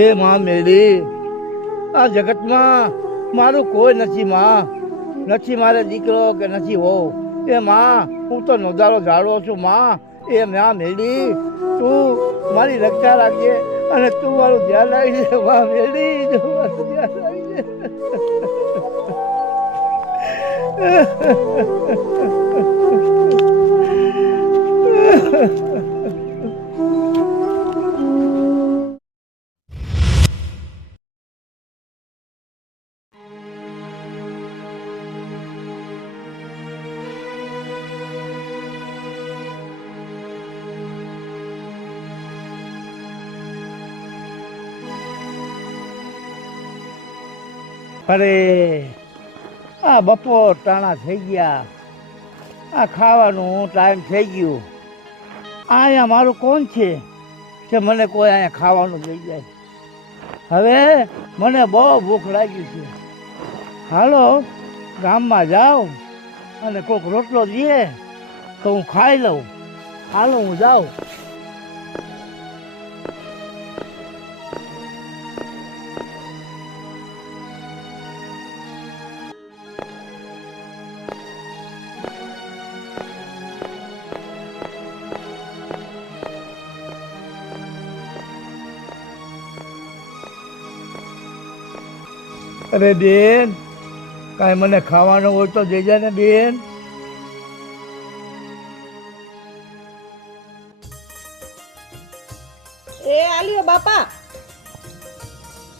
એ માં મેળી, આ જગતમાં મારું કોઈ નથી માં. નથી મારે દીકરો કે નથી વહુ. એ માં, હું તો નોંધારો ઝાડો છું માં. એ માં મેળી, તું મારી રક્ષા રાખજે અને તું મારું ધ્યાન રાખજે માં મેળી, તું મારું ધ્યાન રાખજે. અરે આ બપોર ટાણા થઈ ગયા, આ ખાવાનું ટાઈમ થઈ ગયું. અહીંયા મારું કોણ છે કે મને કોઈ અહીંયા ખાવાનું લઈ જાય? હવે મને બહુ ભૂખ લાગી છે. હાલો ગામમાં જાઉં અને કોઈક રોટલો દે તો હું ખાઈ લઉં. હાલો હું જાઉં. અરે બેન, કાંઈ મને ખાવાનું હોય તો દેજે ને બેન. એ આલ્યો બાપા,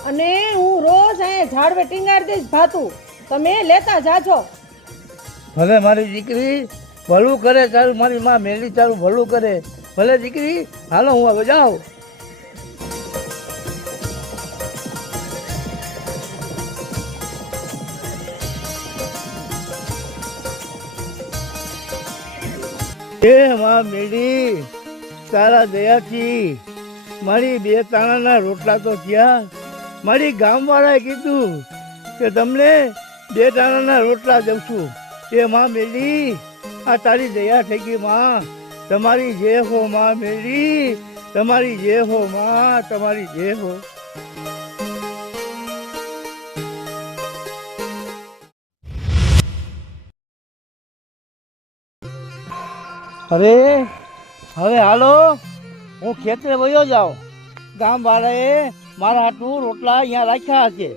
અને હું રોજ અહીંયા ઝાડવે ટીંગાડી દઈશ ભાતું, તમે લેતા જાજો. ભલે મારી દીકરી ભલું કરે તારું, મારી માં મેલી તારું ભલું કરે. ભલે દીકરી, હાલો હું હવે જાઉં. એ માં મેળી, તારા દયાથી મારી બે તાણાના રોટલા તો થયા. મારી ગામવાળાએ કીધું કે તમને બે તાણાના રોટલા દઉં છું. એ માં મેળી, આ તારી દયા થઈ ગઈ માં. તમારી જે હો માં મેળી, તમારી જે હો માં, તમારી જે હો. અરે હવે હાલો, હું ખેતરે વયો જાઉં. ગામ વાળાએ મારા હાટું રોટલા અહીંયા રાખ્યા છે.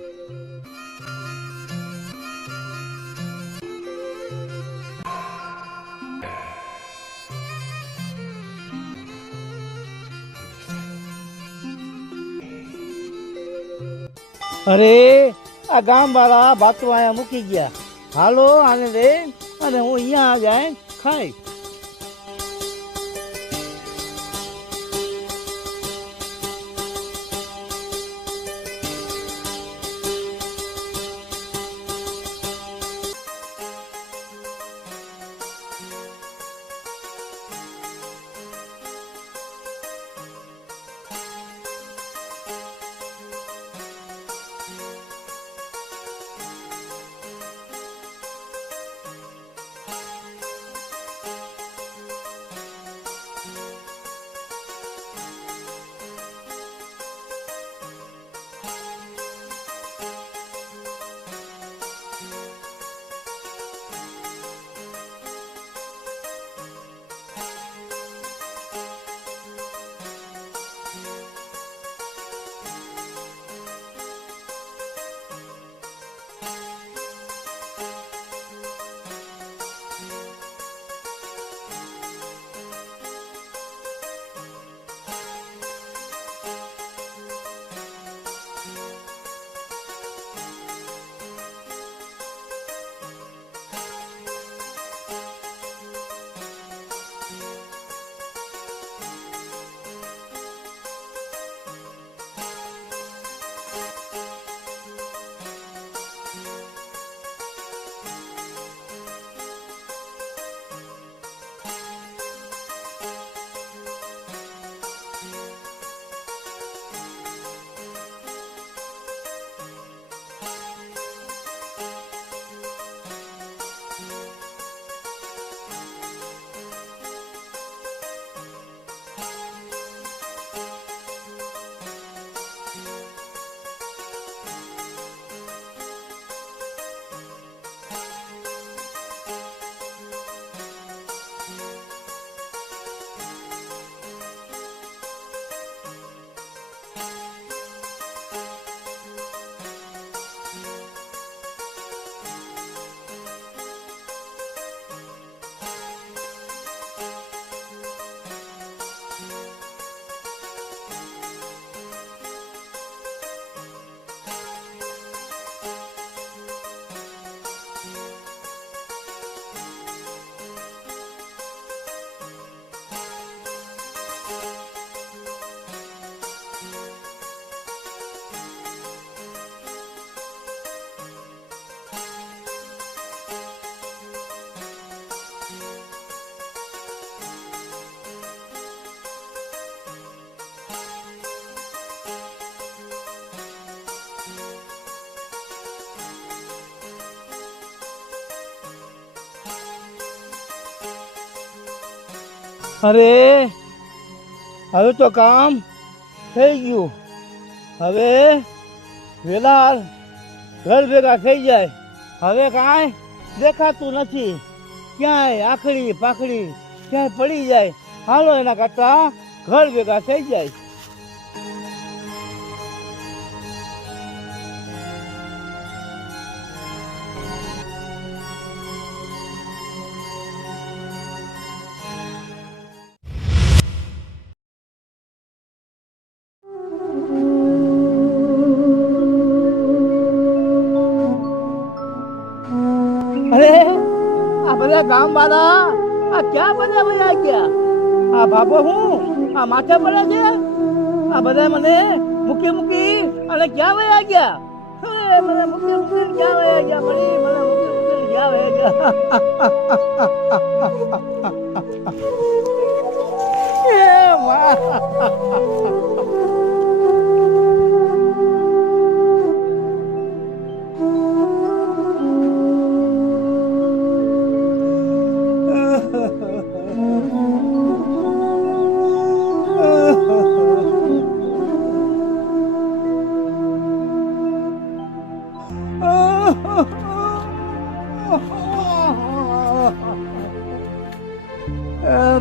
અરે આ ગામ વાળા ભાતું અહીંયા મૂકી ગયા. હાલો આને લે અને હું અહીંયા જાય ખાઈ. અરે હવે તો કામ થઈ ગયું. હવે વેલા ઘર ભેગા થઈ જાય. હવે કાંઈ દેખાતું નથી. ક્યાંય આખડી પાખડી ક્યાંય પડી જાય. હાલો એના કરતા ઘર ભેગા થઈ જાય. અરે આ બધા ગામ વાળા આ ક્યાં બધા બધા ગયા? આ બાપો હું આ માથે પડે છે? આ બધા મને મૂકી મૂકી અને ક્યાં વયા ગયા? અરે મને મૂકી મૂકી ક્યાં વયા ગયા? મને મૂકી મૂકી ક્યાં વયા ગયા? એ માં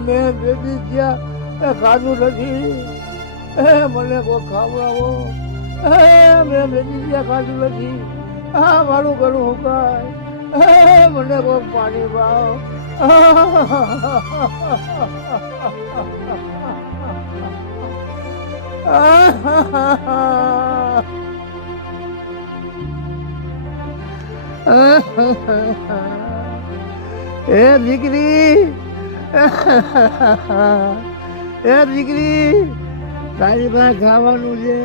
મેં બેબી ત્યાં ખાધું નથી. મને કોઈ ખાવડાવો. મેં બેબી ત્યાં ખાધું નથી. મારું ગળું હુકાય. મને કોઈ પાણી પાવ. એ દીકરી એ દીકરી તારી પાસે ખાવાનું છે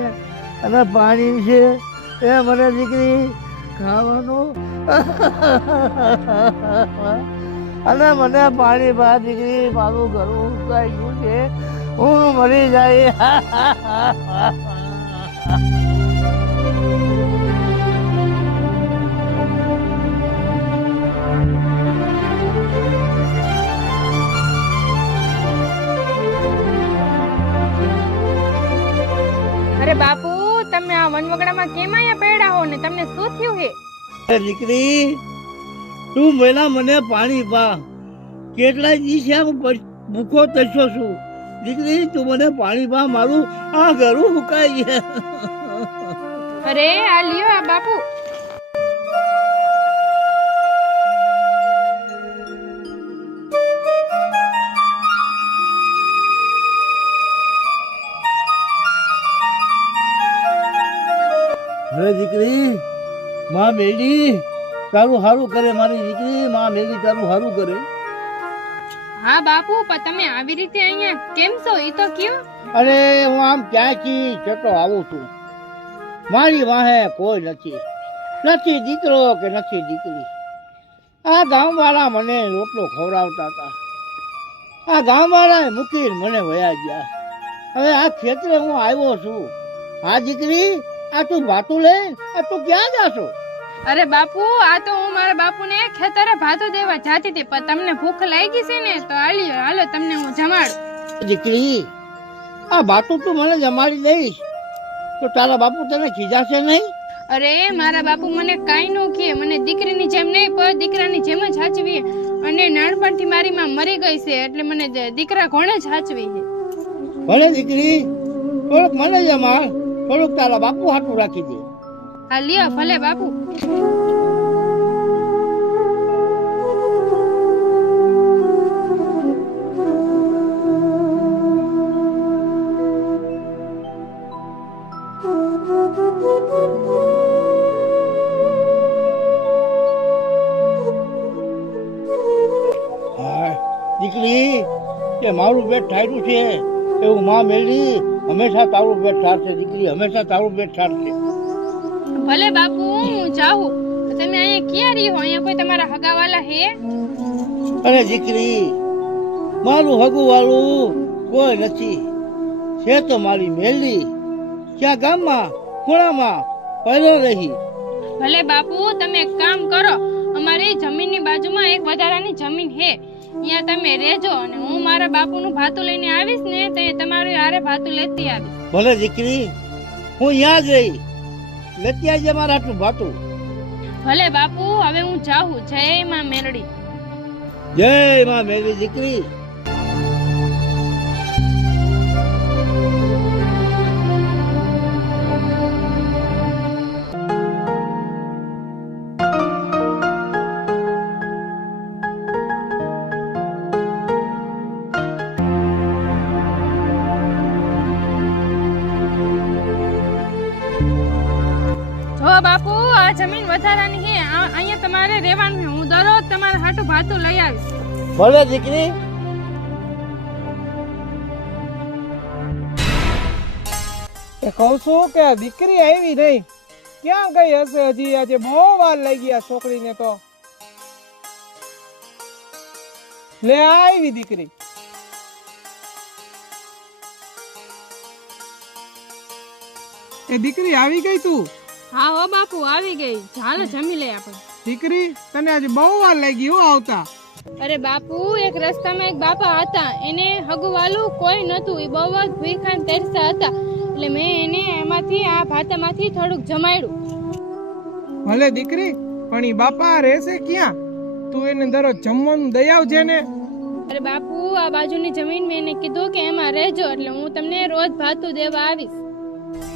અને પાણી છે. એ મને દીકરી ખાવાનું અને મને પાણી પા દીકરી. મારું ઘરું ઉકાઈ ગયું છે. હું મરી જાય. અરે બાપુ, તમે આ વનવગડામાં કેમ આયા પડ્યા હો ને તમને શું થયું હે? દીકરી તું પહેલા મને પાણી પા. કેટલાય દિવસ હું ભૂખો તરસ્યો છું. દીકરી તું મને પાણી પા. મારું આ ઘરું સુકાઈ ગયા. અરે આ લ્યો આ બાપુ. અરે દીકરી માં મેલી તારું સારું કરે. મારી દીકરી માં મેલી તારું સારું કરે. હા બાપુ, પણ તમે આવી રીતે અહીંયા કેમ છો એ તો કયો? અરે હું આમ ક્યાંથી જતો આવું છું. મારી વાહે કોઈ નથી. નથી દીકરો કે નથી દીકરી. આ ગામવાળા મને રોટલો ખવડાવતા હતા. આ ગામવાળાએ મૂકીને મને વયા ગયા. હવે આ ક્ષેત્રે હું આવ્યો છું. હા દીકરી આ તું ભાતું લે. આ તું ક્યાં જાશો? અરે બાપુ, આ તો હું મારા બાપુને ખેતરે ભાતો દેવા જાતી હતી, પણ તમને ભૂખ લાગી છે ને તો હાલો તમને હું જમાડું. દીકરી આ ભાતું તું મને જમાડી દઈશ તો તારા બાપુ તને ખીજાશે નહીં? અરે મારા બાપુ મને કાઈ નો કહે. મને દીકરીની જેમ નહીં પણ દીકરાની જેમ જ સાચવી. અને નાનપણથી મારી માં મરી ગઈ છે એટલે મને દીકરા ઘોડે જ સાચવી છે. ભલે દીકરી થોડુંક મને જમાડ. થોડુંક તારા બાપુ હાટું રાખી દે. હા લ્યો ભલે બાપુ. દીકરી કે મારું પેટ ઠાર્યું છે એવું માં મેલી હંમેશા તારું પેટ ઠારશે. દીકરી હંમેશા તારું પેટ ઠારશે. ભલે બાપુ હું જાઉં. તમે અહીંયા ક્યાં રહી હો? અહીંયા કોઈ તમારા હગાવાલા હે? અરે દીકરી મારું હગું વાળું કોઈ નથી. છે તો મારી મેલી. ક્યાં ગામમાં ખૂણામાં પહેલો રહી. ભલે બાપુ તમે એક કામ કરો, અમારી જમીનની બાજુમાં એક વધારાની જમીન હે. અહીંયા તમે રહેજો અને હું મારા બાપુનું ભાતું લઈને આવીશ ને તો તમારું હારે ભાતું લેતી આવીશ. ભલે દીકરી, હું અહીંયા જ રહી. લેતી આવજે મારા આટલું ભાતું. ભલે બાપુ, હવે હું જાઉં. જય માં મેરડી. જય માં મેરી દીકરી. જો બાપુ, આ જમીન વધારાની છે. અહીંયા તમારે રહેવાનું છે. હું દરરોજ તમારા હાટું ભાતું લઈ આવીશ. ભલે દીકરી. એ કહું છું કે આ દીકરી આવી નહીં, ક્યાં ગઈ હશે? હજી આજે બહુ વાર લાગી આ છોકરીને તો. લે આ આવી દીકરી. એ દીકરી આવી ગઈ તું? હા હો બાપુ, આવી ગઈ. ચાલો જમી લઈએ આપણે. દીકરી, તને આજે બહુ વાર લાગી હો આવતા. અરે બાપુ, એક રસ્તામાં એક બાપા હતા. એને હગવાલું કોઈ નતું. એ બહુ જ ભૂખા ને તરસ્યા હતા. એટલે મેં એને એમાંથી આ ભાતામાંથી થોડુંક જમાડ્યું. ભલે દીકરી, પણ ઈ બાપા રહેશે ક્યાં? તું એને દરરોજ જમવાનું દઈ આવજે ને. અરે બાપુ, આ બાજુની જમીન મેં એને કીધું કે એમાં રહેજો, એટલે હું તમને રોજ ભાતું દેવા આવીશ.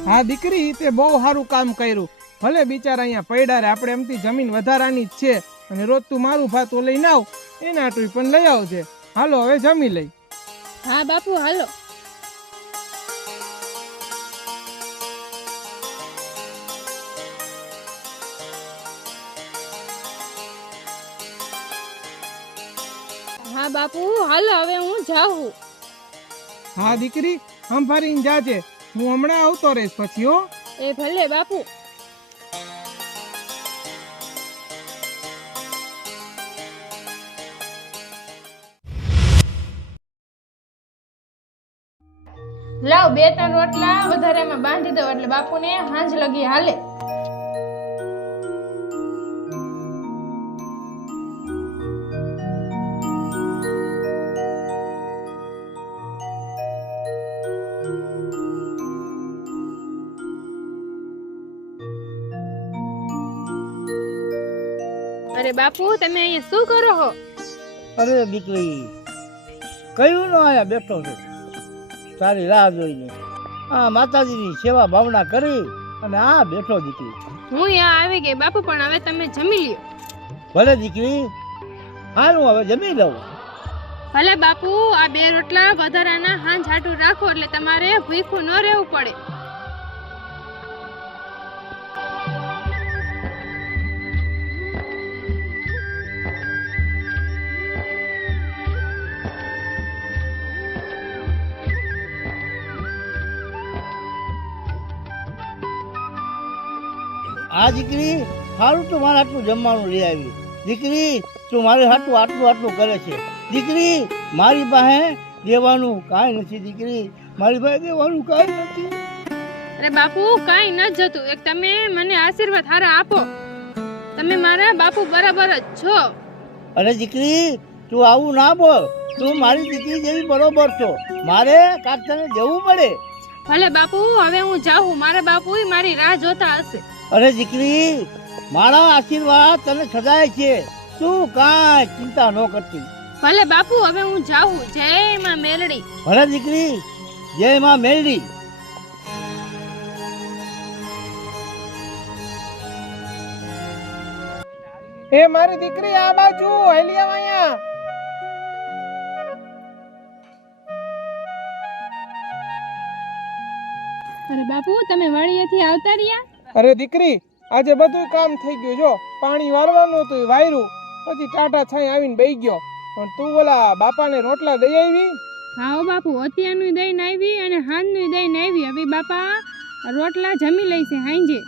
હા દીકરી, તે બહુ સારું કામ કર્યું. ભલે બિચારા અહીંયા પડ્યા રે, આપણે એમથી જમીન વધારાની જ છે. અને રોજ તું મારું ભાતું લઈને આવ, એના આટલું પણ લઈ આવજે. હાલો હવે જમી લઈ. હા બાપુ, હાલો. હા બાપુ, હાલો, હવે હું જાઉં. હા દીકરી, સંભાળીને જાજે. હું હમણાં આવતો રહીશ પછી હો. એ ભલે બાપુ. લાવ, 2-3 રોટલા વધારે એમાં બાંધી દો એટલે બાપુને હાંજ લગી હાલે. અરે બાપુ, તમે અહીંયા શું કરો છો? અરે દીકરી, કયું નો આયા બેઠો છે તારી રાહ જોઈને. આ માતાજીની સેવા ભાવના કરી અને આ બેઠો દીકરી. હું અહીંયા આવી ગઈ બાપુ, પણ હવે તમે જમી લ્યો. ભલે દીકરી, હારું હવે જમી લઉં. ભલે બાપુ, આ 2 રોટલા વધારાના હાંજ હાટું રાખો એટલે તમારે ભૂખ્યું ન રહેવું પડે. આ દીકરી, સારું તો મારે આટલું જમવાનું લઈ આવી. દીકરી, તું મારે હાટું આટલું આટલું કરે છે. દીકરી, મારી પાસે દેવાનું કાંઈ નથી. દીકરી, મારી પાસે દેવાનું કાંઈ નથી. અરે બાપુ, કાંઈ ન જતું. એક તમે મને આશીર્વાદ હારા આપો. તમે મારા બાપુ બરાબર જ છો. અરે દીકરી, તું આવું ના બોલ. તું મારી દીકરી જેવી બરોબર છો. મારે કાંક તને દેવું પડે. ભલે બાપુ, હવે હું જાઉં. મારા બાપુ મારી રાહ જોતા હશે. અરે દીકરી, મારા આશીર્વાદ તને સદાય છે. તું કાંઈ ચિંતા ન કરતી. ભલે બાપુ, હવે હું જાઉં. જય માં મેલડી. ભલે દીકરી, જય માં મેલડી. એ મારી દીકરી, આ બાજુ હેલી આવ અહીંયા. અરે બાપુ, તમે વળીએથી આવતા રહ્યા? અરે દીકરી, આજે બધું કામ થઈ ગયું. જો પાણી વારવાનું હતું, વાયરું. પછી ટાટા છાઈ આવીને બેહી ગયો. પણ તું ઓલા બાપાને રોટલા દઈ આવી? હા હો બાપુ, અત્યારનું દઈને આવી અને હાંજનું દઈને આવી. હવે બાપા રોટલા જમી લઈશે હાંજે.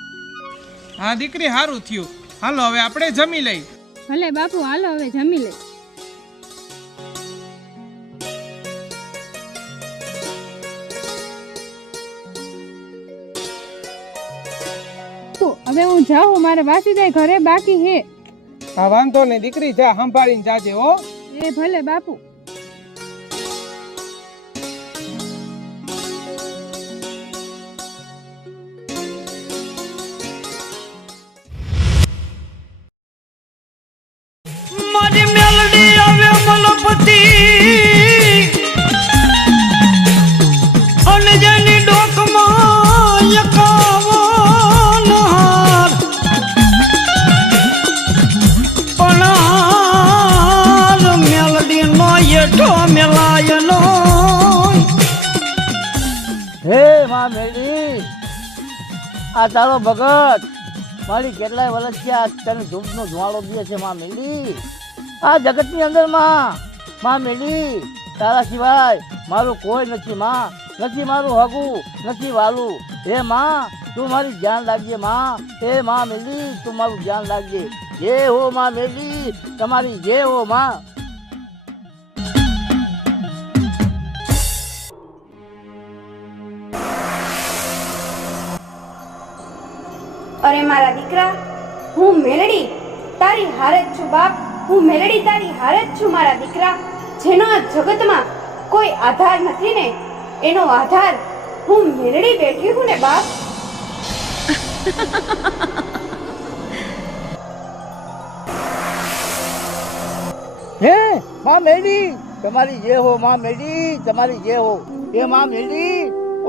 હા દીકરી, સારું થયું. હાલો હવે આપણે જમી લઈ. ભલે બાપુ, હાલો હવે જમી લઈ. હવે હું જાઉં. મારે વાસીદાઈ ઘરે બાકી હે. હા વાંધો નહીં દીકરી, જા સંભાળીને જાજે હો. એ ભલે બાપુ. મારી મેલડી આવે મલપતિ અને જેની ડોકમાં એકાવન હાર પણ મેલડી નો એઠો મેલાયનો. હે માં મેલડી, આ તારો ભગત મારી કેટલાય વર્ષ છે તને ધૂપનો ધુવાળો દે છે માં મેલી. આ જગતની અંદર માં મેલી તારા સિવાય મારું કોઈ નથી માં, નથી મારું હગું, નથી વાલું. હે માં તું મારી ધ્યાન રાખજે માં. હે માં મેલી તું મારું ધ્યાન રાખજે. જે હો માં મેલી, તમારી જે હો માં. અરે મારા દીકરા, હું મેલડી તારી હારે જ છું બાપ. હું મેલડી તારી હારે જ છું મારા દીકરા. જેનો આ જગતમાં કોઈ આધાર નથી ને, એનો આધાર હું મેલડી બેઠી હું ને બાપ. હે માં મેલી તમારી જે હો માં મેલી, તમારી જે હો. એ માં મેલી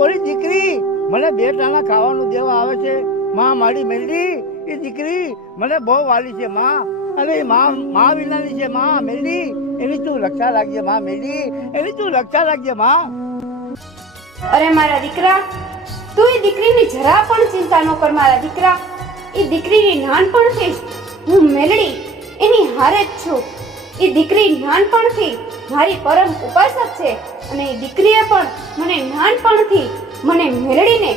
ઓલી દીકરી મને 2 ટાણા ખાવાનું દેવા આવે છે માં. મારી મેલી એ દીકરી મને બહુ વાલી છે માં, અને એ માં વિનાની છે માં મેલી. એની તું રક્ષા રાખજે માં મેલી, એની તું રક્ષા રાખજે માં. અરે મારા દીકરા, તું એ દીકરીની જરા પણ ચિંતા ન કર મારા દીકરા. એ દીકરીની નાનપણથી હું મેલડી એની હારે જ છું. એ દીકરી નાનપણથી મારી પરમ ઉપાસક છે, અને એ દીકરીએ પણ મને નાનપણથી મને મેલડીને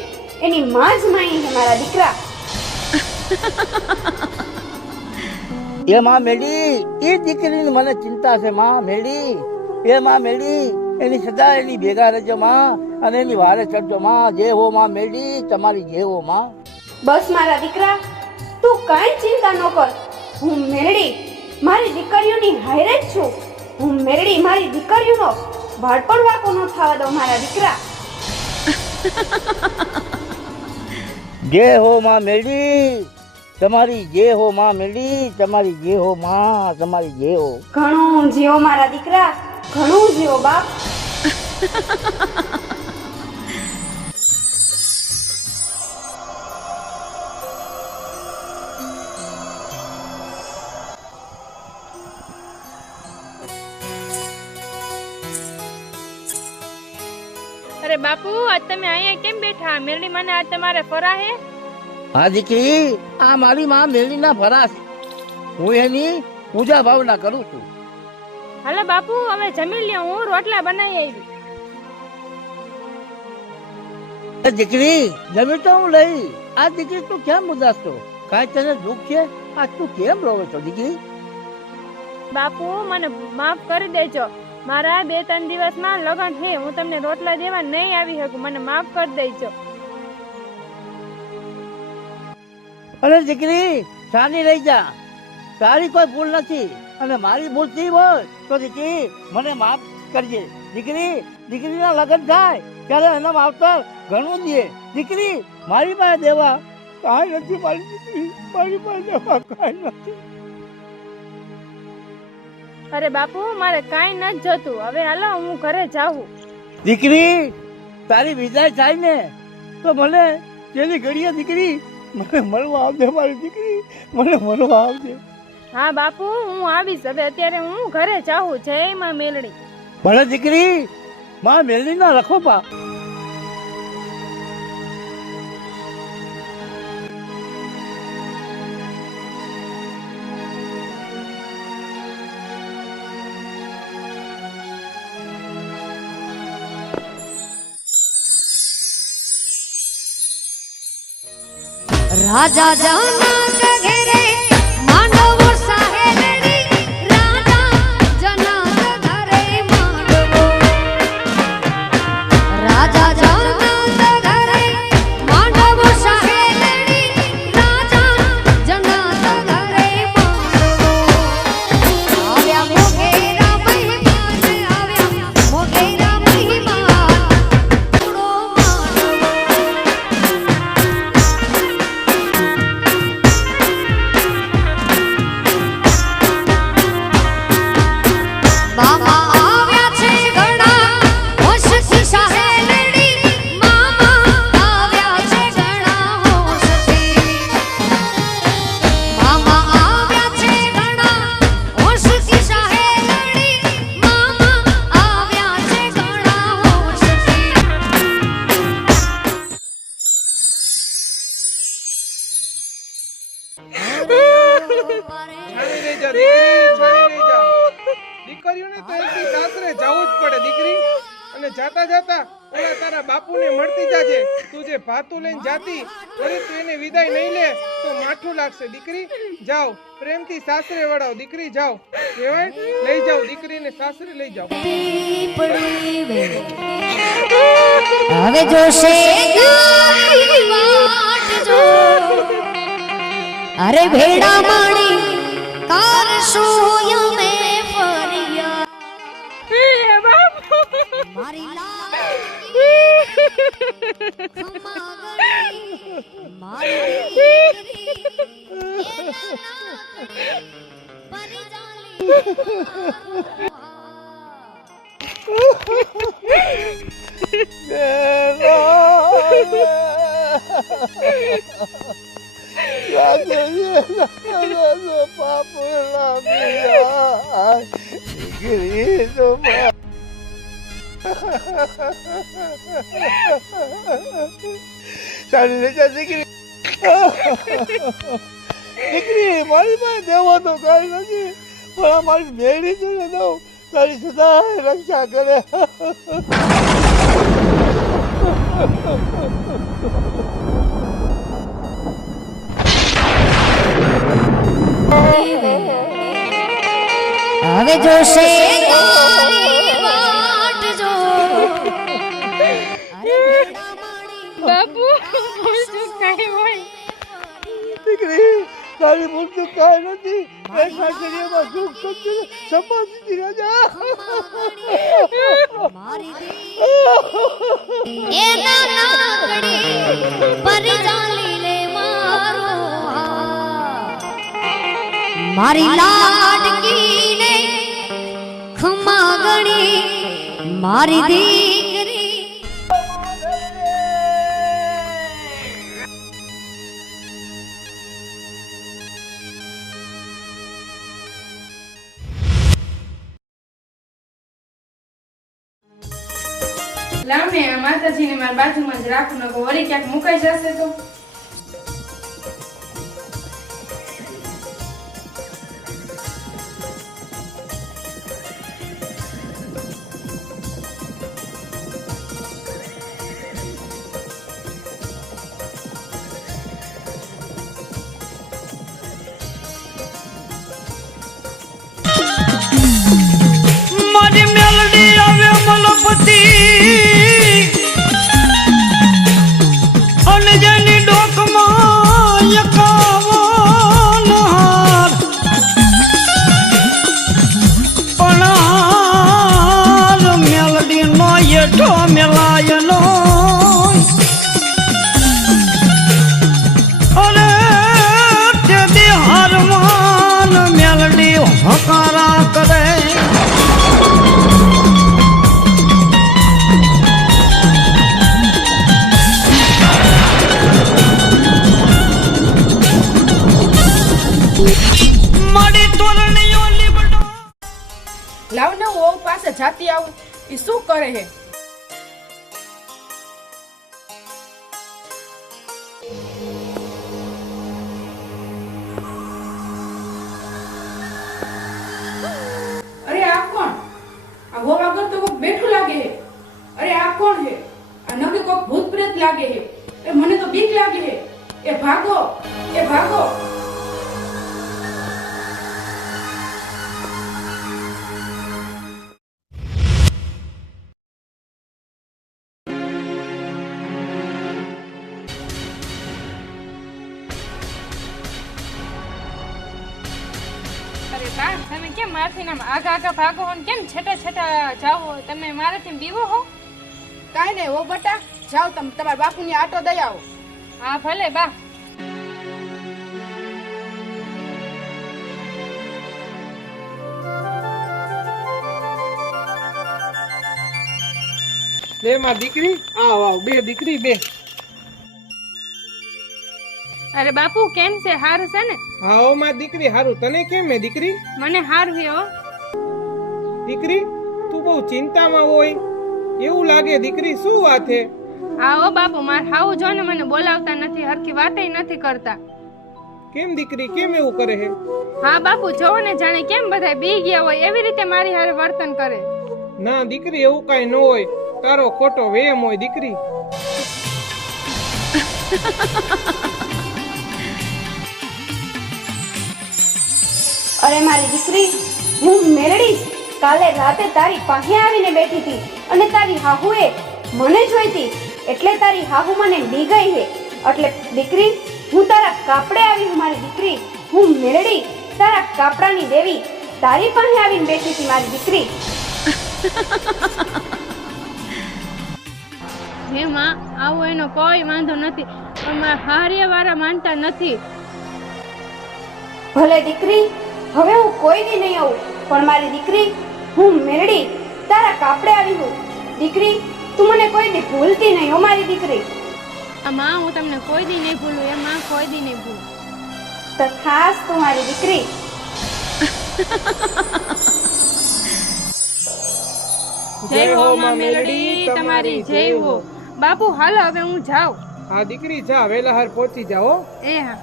એની માં જ માની છે મારા દીકરા. એ માં મેલી એ દીકરીની મને ચિંતા છે માં મેલી. એ માં મેલી એની સદા એની ભેગા રહેજો માં, અને એની વારે ચડજો માં. જે હો માં મેલી તમારી જે હો માં. બસ મારા દીકરા, તું કાંઈ ચિંતા ન કર. હું મેલડી મારી દીકરીઓની હારે જ છું. હું મેલડી મારી દીકરીઓનો બાળપણ વાકો ન થવા દઉં મારા દીકરા. જે હો માં મેલી તમારી જે હો માં મેલી, તમારી જે હો માં, તમારી જે હો. ઘણું જીવો મારા દીકરા, ઘણું જીવો બાપ. અરે બાપુ, આજ તમે અહીંયા કેમ બેઠા? મેરડી મને આજ તમારે ફરા હે? હા દીકરી, આ મારી માં મેલી ના ફરા છે. હું એની પૂજા ભાવના કરું છું. હાલો બાપુ, હવે જમી લ્યો, હું રોટલા બનાવી આવી. દીકરી જમી તો હું લઈ. આ દીકરી તું કેમ ઉદાસ છો? કાંઈ તને દુઃખ છે? આ તું કેમ રોવે છો દીકરી? બાપુ મને માફ કરી દેજો. મારા 2-3 દિવસમાં લગન છે, હું તમને રોટલા દેવા નહીં આવી શકું. મને માફ કરી દેજો. અરે દીકરી સાની રહી જા, તારી કોઈ ભૂલ નથી, અને મારી ભૂલ થઈ હોય તો દીકરી મને માફ કરજે. દીકરીના લગ્ન થાય ત્યારે એના માવતર ઘણું દે. દીકરી મારી પાસે દેવા કાંઈ નથી. મારી દીકરી મારી પાસે દેવા કાંઈ નથી. અરે બાપુ, મારે કાંઈ નથી જોતું. હવે હાલો, હું ઘરે જાઉં. દીકરી તારી વિદાય થાય ને તો મને પેલી ઘડીએ દીકરી મને મળવા આવજે. મારી દીકરી મને મળવા આવજે. હા બાપુ, હું આવીશ. હવે અત્યારે હું ઘરે જાઉં. જય માં મેલડી. ભલે દીકરી, માં મેલડી ના રખો પા. राजा जनक घेरे मांडवो साहेलड़ी, राजा जनक घरे मांडवो, राजा जनक घरे मांडवो साहेलड़ी, राजा जनक घरे मांडवो, આવ્યા મોગેરા જાતા જાતા ઓલા તારા બાપુને મળતી જાજે. તું જે ભાતું લઈને જાતી વળી તું એને વિદાય નહીં લે તો માઠું લાગશે. દીકરી જાઓ, પ્રેમથી સાસરે વળાવ. દીકરી જાઓ, કહેવાય લઈ જાઓ દીકરીને સાસરે લઈ જાઓ. હવે જોશે ગાયની વાટ જો અરે ભેડા માણી કારશું યમે ફરિયા મારી લાડકી ખમાગણી મારી દીકરી દીકરી મારી પાસે દેવો તો કઈ નથી, પણ આ મારી મેળી છે ને દઉં તારી સદાય રક્ષા કરે. હવે જોશે ગાયની વાટ જો બાપુ બોલતું કાંઈ હોય. દીકરી તારી મૂર્તિ કાંઈ નથી, એ સાસરીમાં સુખ સમજી સંભાળતી રાજા. એના નાગડી પરજાલી લે મારો મારી લાડકીને ખમાગણી મારી દીકરી. લાવ ને આ માતાજીને મારા બાજુમાં જ રાખું, નકો વળી ક્યાંક મુકાઈ જશે તો. મારી મેલડી આવે મલપતિ અને જેની ડોકમાં એકાવન હાર પણ હાર મેલડી નો એઠો મેલાયનો અરે તે દી હારમાન મેલડી હકારા કરે. લાવ ને હું વહુ પાસે જાતી આવું. એ શું કરે હે? અરે આ કોણ? આ વહુ આગળ તો કોક બેઠું લાગે હે. અરે આ કોણ હે? આ નકે કોક ભૂત પ્રેત લાગે હે. એ મને તો બીક લાગે હે. એ ભાગો, એ ભાગો. અરે બા, તમે કેમ મારાથી આમ આગા આગા ભાગો હો ને કેમ છેટા છેટા જાઓ? તમે મારાથી બીવો હો? કાંઈ નહીં હો બટા, જાઓ તમે તમારા બાપુની આટો દઈ આવો. હા ભલે બા. લે માં દીકરી આવ આવ, બે દીકરી બે. અરે બાપુ કેમ છે? હારું છે ને? હા ઓ માં દીકરી હારું. તને કેમ હે દીકરી? મને હારું હે હો. દીકરી તું બહુ ચિંતામાં હોય એવું લાગે. દીકરી શું વાત હે? હા ઓ બાપુ, માર હાવું જો ને મને બોલાવતા નથી, હરખી વાતય નથી કરતા. કેમ દીકરી કેમ એવું કરે હે? હા બાપુ, જોવો ને જાણે કેમ બધાય બી ગયા હોય એવી રીતે મારી હારે વર્તન કરે. ના દીકરી એવું કાઈ ન હોય. તારો ખોટો વેમ હોય દીકરી. અરે મારી દીકરી, હું મેલડી જ. કાલે રાતે તારી પાસે આવીને બેઠી હતી અને તારી હાહુએ મને જોઈતી એટલે તારી હાહુ મને બી ગઈ છે. એટલે દીકરી, હું તારા કાપડે આવી છું મારી દીકરી. હું મેલડી, તારા કાપડાની દેવી, તારી પાસે આવીને બેઠી હતી મારી દીકરી. હે માં, આવો એનો કોઈ વાંધો નથી, પણ મારા હારિયાવાળા માનતા નથી. ભલે દીકરી, હવે હું કોઈ દી નહીં આવું, પણ મારી દીકરી, હું મેલડી તારા કાપડે આવી છું. દીકરી, તું મને કોઈ દી ભૂલતી નહીં હો મારી દીકરી. માં, હું તમને કોઈ દી નહીં ભૂલું, એ માં કોઈ દી નહીં ભૂલું. તો ખાસ તું મારી દીકરી. જય હો માં મેલડી, તમારી જય હો. બાપુ હાલો, હવે હું જાઉં. હા દીકરી, જા, વહેલા હાર પહોંચી જાઓ. એ હા.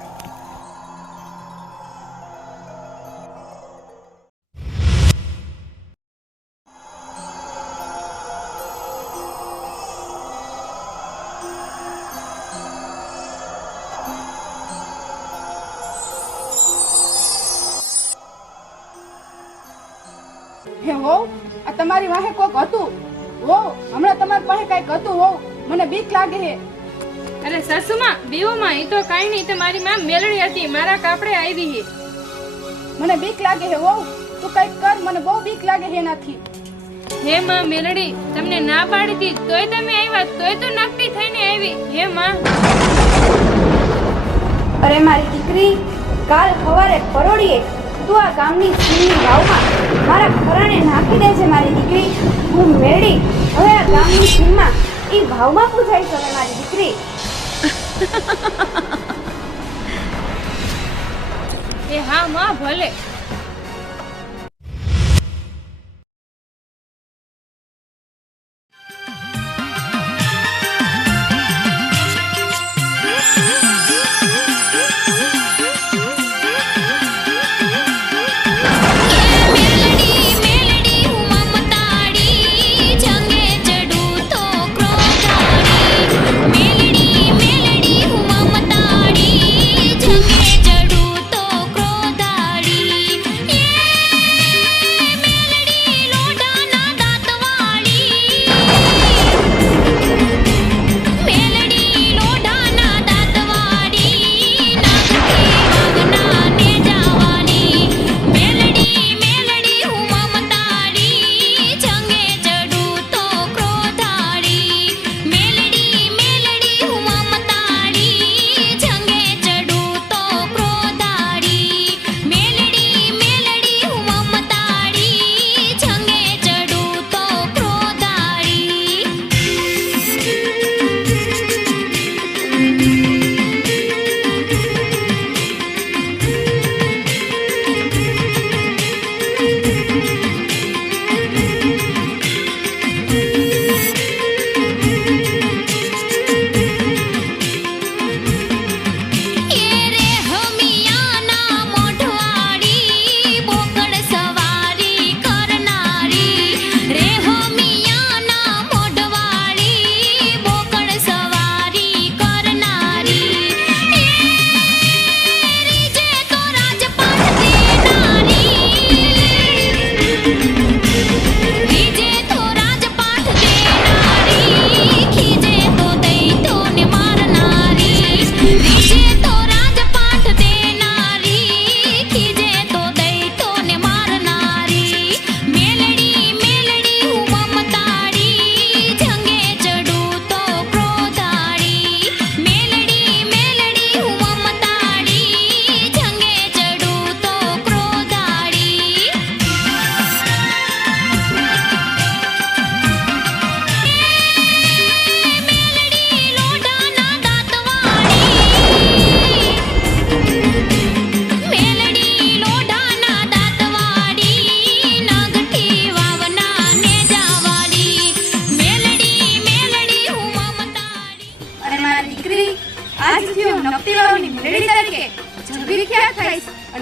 હે વહુ, આ તમારી વાહે કોક હતું. વહુ, હમણાં તમારી પાસે કઈક હતું. વહુ, મને બીક લાગે છે. અરે સાસુમાં, બીવોમાં, એ તો કાંઈ નહીં, તો મારી માં મેલડી હતી, મારા કાપડે આવી છે. મને બીક લાગે છે. વહુ, તું કઈક કર, મને બહુ બીક લાગે છે એનાથી. હે માં મેલડી, તમને ના પાડી હતી તોય તમે આવ્યા, તોય તો નકટી થઈને આવી. હે માં. અરે મારી દીકરી, કાલ સવારે પરોડીએ તું આ ગામની સીમની વાવમાં મારા ખરાને નાખી દેજે મારી દીકરી. હું મેળી હવે આ ગામની સીમમાં ઈ ભાવમાં પૂજાઈ શકે મારી દીકરી. એ હા માં, ભલે.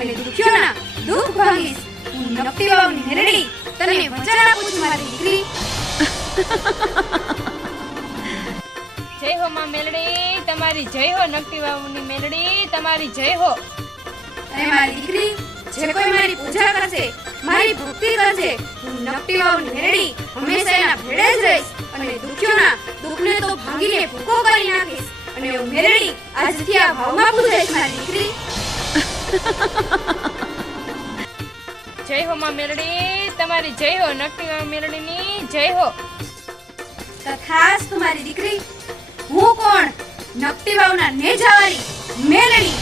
અને દુખ્યોના દુઃખ ભાંગીશ. હું નકટી વાવની મેરડી તને વચન આપું છું મારી દીકરી. જય હો માં મેલડી, તમારી જય હો. નકટી વાવની મેલડી, તમારી જય હો. અરે મારી દીકરી, જે કોઈ મારી પૂજા કરશે, મારી ભક્તિ કરશે, હું નકટી વાવની મેરડી હંમેશા એના ભેળે જ રહીશ અને દુખ્યોના દુઃખને તો ભાંગીને ભૂકો કરી નાખીશ અને હું મેરડી આજથી આ ભાવમાં પૂજાઈશ મારી દીકરી. જય હો માં મેલડી, તમારી જય હો. નકટી વાવ મેલડીની જય હો. તથાસ તમારી દીકરી, હું કોણ? નકટી વાવના નેજાવાળી મેરડી.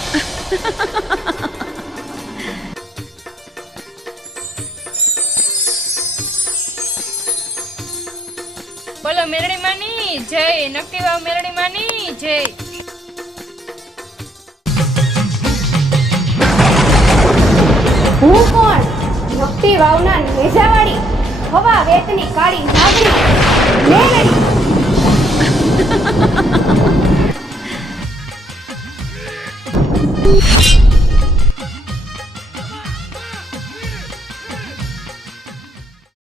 બોલો મેલડી માની જય, નકટી વાવ મેલડી માની જય. હું કોણ? નકટી વાવના નેજાવાળી હવા વેતની કાળી નાગરી મેરડી.